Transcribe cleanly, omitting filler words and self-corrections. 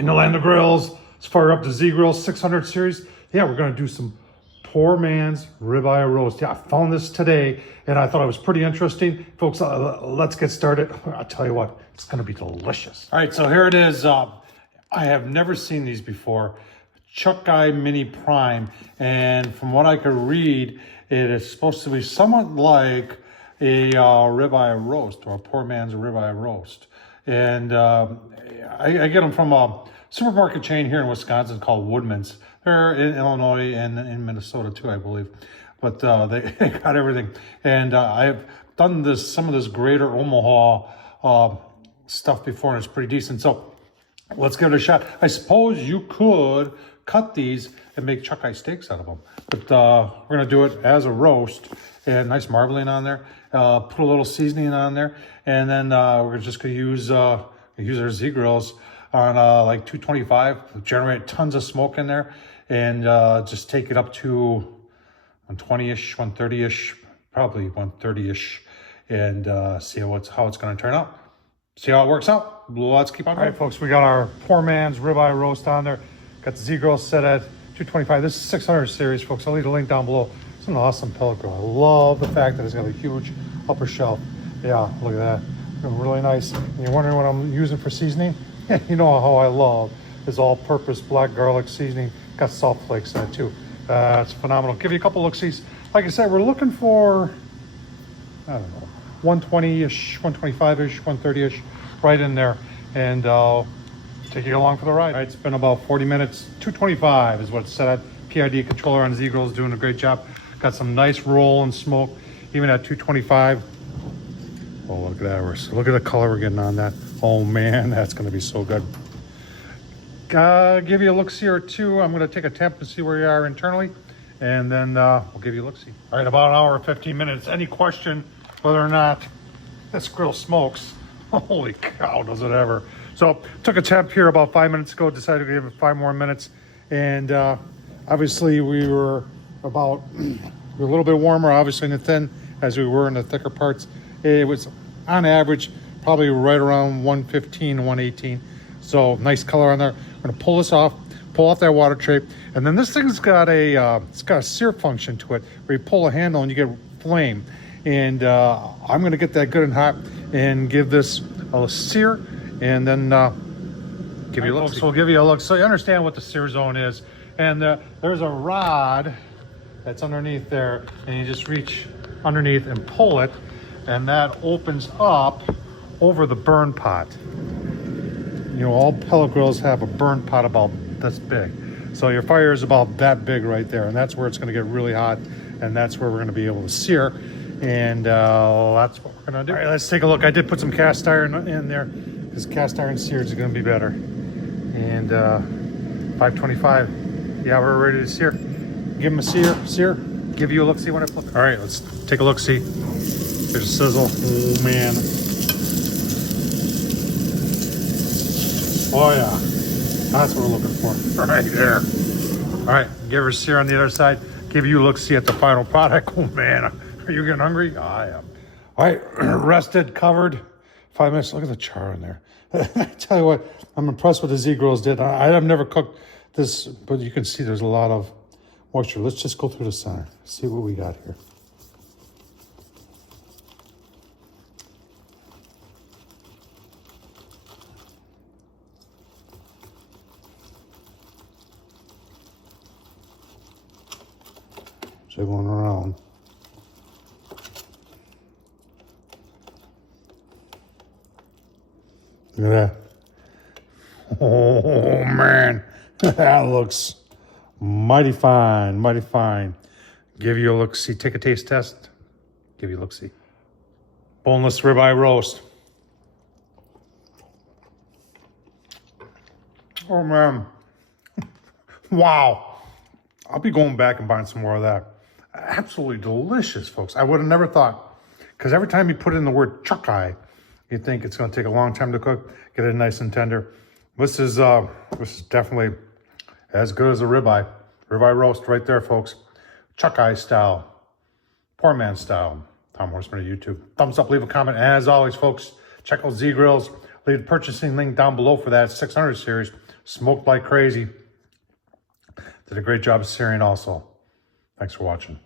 in the land of grills. Let's fire up the Zgrills 600 series. Yeah, we're gonna do some poor man's ribeye roast. Yeah, I found this today and I thought it was pretty interesting. Folks, let's get started. I'll tell you what, it's gonna be delicious. All right, so here it is. I have never seen these before. Chuck Eye Mini Prime. And from what I could read, it is supposed to be somewhat like a ribeye roast, or a poor man's ribeye roast. And I get them from a supermarket chain here in Wisconsin called Woodman's. They're in Illinois and in Minnesota too, I believe. But they got everything. And I've done some of this Greater Omaha stuff before, and it's pretty decent. So let's give it a shot. I suppose you could cut these and make Chuck Eye steaks out of them. But we're gonna do it as a roast, and nice marbling on there. Put a little seasoning on there, and then we're just gonna use our Zgrills on like 225, generate tons of smoke in there, and just take it up to 120-ish, 130-ish, probably 130-ish, and see how it's gonna turn out. See how it works out. Let's keep on going. All right, folks, we got our poor man's ribeye roast on there. Got the Zgrills set at 225. This is 600 series, folks. I'll leave a link down below. It's an awesome pellet grill. I love the fact that it's got a huge upper shelf. Yeah, look at that. Really nice. And you're wondering what I'm using for seasoning? You know how I love this all-purpose black garlic seasoning. Got salt flakes in it too. It's phenomenal. Give you a couple look-sees. Like I said, we're looking for, I don't know, 120-ish, 125-ish, 130-ish, right in there. And take you along for the ride. All right, it's been about 40 minutes. 225 is what it's set at. PID controller on Zgrills doing a great job. Got some nice roll and smoke, even at 225. Oh, look at that. Look at the color we're getting on that. Oh man, that's gonna be so good. Give you a look-see or two. I'm gonna take a temp to see where you are internally, and then we'll give you a look-see. All right, about an hour, 15 minutes. Any question whether or not this grill smokes? Holy cow, does it ever. So took a temp here about 5 minutes ago, decided to give it 5 more minutes. And obviously we were a little bit warmer, obviously in the thin, as we were in the thicker parts. It was on average, probably right around 115, 118. So nice color on there. I'm gonna pull this off, pull off that water tray. And then this thing's got a sear function to it, where you pull a handle and you get flame. And I'm gonna get that good and hot and give this a sear, and then give you a look. So we'll give you a look so you understand what the sear zone is. And there's a rod that's underneath there, and you just reach underneath and pull it, and that opens up over the burn pot. You know, all pellet grills have a burn pot about this big. So your fire is about that big right there, and that's where it's gonna get really hot, and that's where we're gonna be able to sear. And that's what we're gonna do. All right, let's take a look. I did put some cast iron in there, because cast iron sears is gonna be better. And 525, yeah, we're ready to sear. Give them a sear, give you a look-see when I flip it. All right, let's take a look-see. There's a sizzle, oh man. Oh yeah, that's what we're looking for, right there. All right, give her a sear on the other side, give you a look-see at the final product. Oh man, are you getting hungry? I am. All right, rested, covered, 5 minutes. Look at the char in there. I tell you what, I'm impressed with the Zgrills did. I've never cooked this, but you can see there's a lot of moisture. Let's just go through the center, see what we got here. Jiggling around. Look at that. Oh man, that looks mighty fine, mighty fine. Give you a look-see, take a taste test. Give you a look-see. Boneless ribeye roast. Oh man, wow. I'll be going back and buying some more of that. Absolutely delicious, folks. I would have never thought, because every time you put in the word Chuck Eye, you think it's going to take a long time to cook, get it nice and tender. This is definitely as good as a ribeye roast right there, folks. Chuck Eye style, poor man style. Tom Horsman at YouTube. Thumbs up, leave a comment. And as always, folks, check out Zgrills. Leave the purchasing link down below for that 600 series. Smoked like crazy. Did a great job of searing also. Thanks for watching.